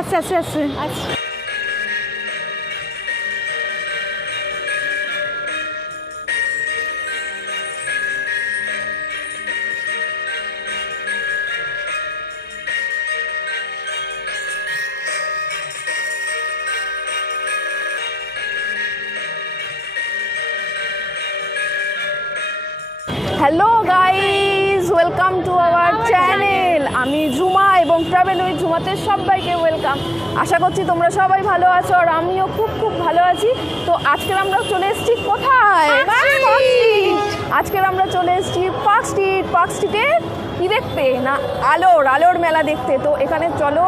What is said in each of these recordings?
আসছে আসছে আসছে আচ্ছা hello guys, welcome to our channel. আমি ঝুমা এবং ট্রাভেল উইথ ঝুমাতে সবাইকে ওয়েলকাম। আশা করছি তোমরা সবাই ভালো আছো আর আমিও খুব খুব ভালো আছি। তো আজকের আমরা চলে এসেছি কোথায়? আজকের আমরা চলে এসেছি পার্ক স্ট্রিট। পার্ক স্ট্রিটে কী দেখতে? না আলোর মেলা দেখতে। তো এখানে চলো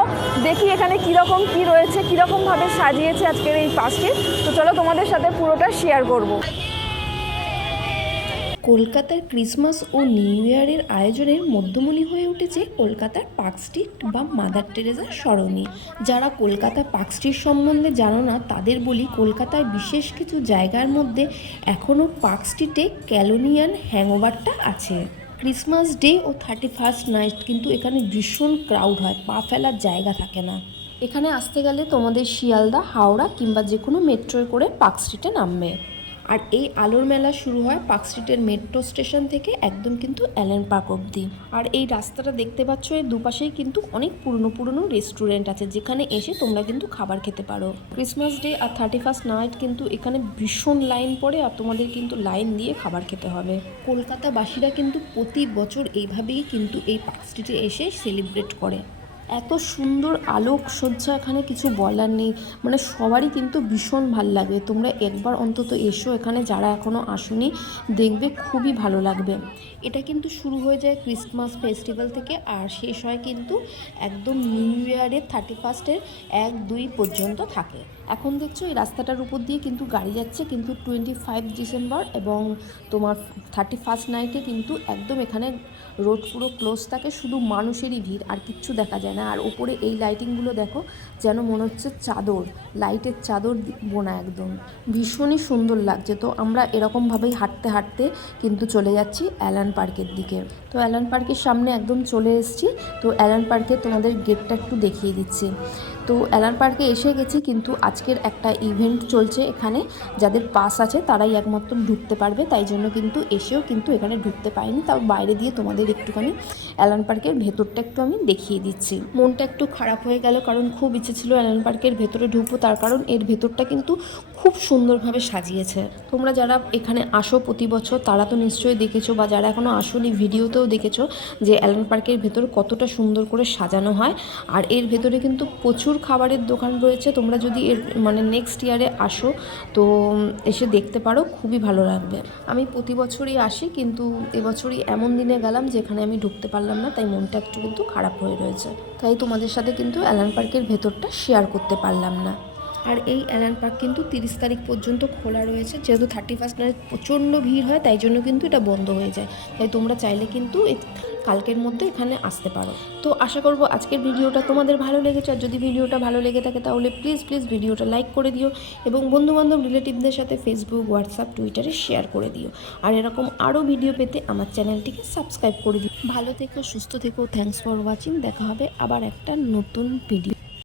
দেখি এখানে কীরকম কী রয়েছে, কীরকমভাবে সাজিয়েছে আজকের এই পার্ক স্ট্রিট। তো চলো তোমাদের সাথে পুরোটা শেয়ার করবো। কলকাতার ক্রিসমাস ও নিউ ইয়ারের আয়োজনের মধ্যমণি হয়ে উঠেছে কলকাতার পার্ক স্ট্রিট বা মাদার টেরেজা সরণি। যারা কলকাতা পার্ক স্ট্রিট সম্বন্ধে জানো না তাদের বলি, কলকাতায় বিশেষ কিছু জায়গার মধ্যে এখনও পার্ক স্ট্রিটে ক্যালোনিয়ান হ্যাংওভারটা আছে। ক্রিসমাস ডে ও 31st নাইট কিন্তু এখানে ভীষণ ক্রাউড হয়, পা ফেলার জায়গা থাকে না। এখানে আসতে গেলে তোমাদের শিয়ালদা, হাওড়া কিংবা যে কোনো মেট্রোয় করে পার্ক স্ট্রিটে নামবে। আর এই আলোর মেলা শুরু হয় পার্ক স্ট্রিটের মেট্রো স্টেশন থেকে একদম কিন্তু অ্যালেন পার্ক অবধি। আর এই রাস্তাটা দেখতে পাচ্ছ, এর দুপাশেই কিন্তু অনেক পুরনো রেস্টুরেন্ট আছে যেখানে এসে তোমরা কিন্তু খাবার খেতে পারো। ক্রিসমাস ডে আর 31st নাইট কিন্তু এখানে ভীষণ লাইন পড়ে আর তোমাদের কিন্তু লাইন দিয়ে খাবার খেতে হবে। কলকাতাবাসীরা কিন্তু প্রতি বছর এইভাবেই কিন্তু এই পার্ক স্ট্রিটে এসে সেলিব্রেট করে। এত সুন্দর আলোকসজ্জা, এখানে কিছু বলার নেই। মানে সবারই কিন্তু ভীষণ ভাল লাগে। তোমরা একবার অন্তত এসো এখানে, যারা এখনও আসোনি, দেখবে খুবই ভালো লাগবে। এটা কিন্তু শুরু হয়ে যায় ক্রিসমাস ফেস্টিভ্যাল থেকে আর শেষ হয় কিন্তু একদম নিউ ইয়ারের 31st 1-2 পর্যন্ত থাকে। এখন দেখছো এই রাস্তাটার উপর দিয়ে কিন্তু গাড়ি যাচ্ছে, কিন্তু 25 ডিসেম্বর এবং তোমার 31st নাইটে কিন্তু একদম এখানে রোড পুরো ক্লোজ থাকে, শুধু মানুষেরই ভিড়, আর কিচ্ছু দেখা যায় না। আর ওপরে এই লাইটিংগুলো দেখো, যেন মনে হচ্ছে চাদর, লাইটের চাদর বোনা, একদম ভীষণই সুন্দর লাগছে। তো আমরা এরকমভাবেই হাঁটতে হাঁটতে কিন্তু চলে যাচ্ছি অ্যালান পার্কের দিকে। তো অ্যালান পার্কের সামনে একদম চলে এসেছি। তো অ্যালান পার্কে তোমাদের গেটটা একটু দেখিয়ে দিচ্ছি। তো অ্যালান পার্কে এসে গেছি, কিন্তু আজকের একটা ইভেন্ট চলছে এখানে, যাদের পাস আছে তারাই একমাত্র ঢুকতে পারবে, তাই জন্য কিন্তু এসেও কিন্তু এখানে ঢুকতে পারিনি। তাও বাইরে দিয়ে তোমাদের একটুখানি অ্যালান পার্কের ভেতরটা একটু আমি দেখিয়ে দিচ্ছি। মনটা একটু খারাপ হয়ে গেল, কারণ খুব ইচ্ছে ছিল অ্যালান পার্কের ভেতরে ঢুকবো, তার কারণ এর ভেতরটা কিন্তু খুব সুন্দরভাবে সাজিয়েছে। তোমরা যারা এখানে আসো প্রতি বছর তারা তো নিশ্চয়ই দেখেছো, বা যারা এখনও আসোনি ভিডিওতেও দেখেছো যে অ্যালান পার্কের ভেতর কতটা সুন্দর করে সাজানো হয়। আর এর ভেতরে কিন্তু প্রচুর খাবারের দোকান রয়েছে। তোমরা যদি এর নেক্সট ইয়ারে আসো তো এসে দেখতে পারো, খুবই ভালো লাগবে। আমি প্রতি বছরই আসি, কিন্তু এবছরই এমন দিনে গেলাম যেখানে আমি ঢুকতে পারলাম না, তাই মনটা একটু কিন্তু খারাপ হয়ে রয়েছে। তাই তোমাদের সাথে কিন্তু অ্যালান পার্কের ভেতরটা শেয়ার করতে পারলাম না। আর এই অ্যালান পার্ক কিন্তু 30 তারিখ পর্যন্ত খোলা রয়েছে। যেহেতু 31st নাইট প্রচণ্ড ভিড় হয়, তাই জন্য কিন্তু এটা বন্ধ হয়ে যায়। তাই তোমরা চাইলে কিন্তু কালকের মধ্যে এখানে আসতে পারো। তো আশা করবো আজকের ভিডিওটা তোমাদের ভালো লেগেছে। আর যদি ভিডিওটা ভালো লেগে থাকে তাহলে প্লিজ ভিডিওটা লাইক করে দিও এবং বন্ধুবান্ধব রিলেটিভদের সাথে ফেসবুক, হোয়াটসঅ্যাপ, টুইটারে শেয়ার করে দিও। আর এরকম আরও ভিডিও পেতে আমার চ্যানেলটিকে সাবস্ক্রাইব করে দিও। ভালো থেকো, সুস্থ থেকো। Thanks for watching. দেখা হবে আবার একটা নতুন ভিডিও।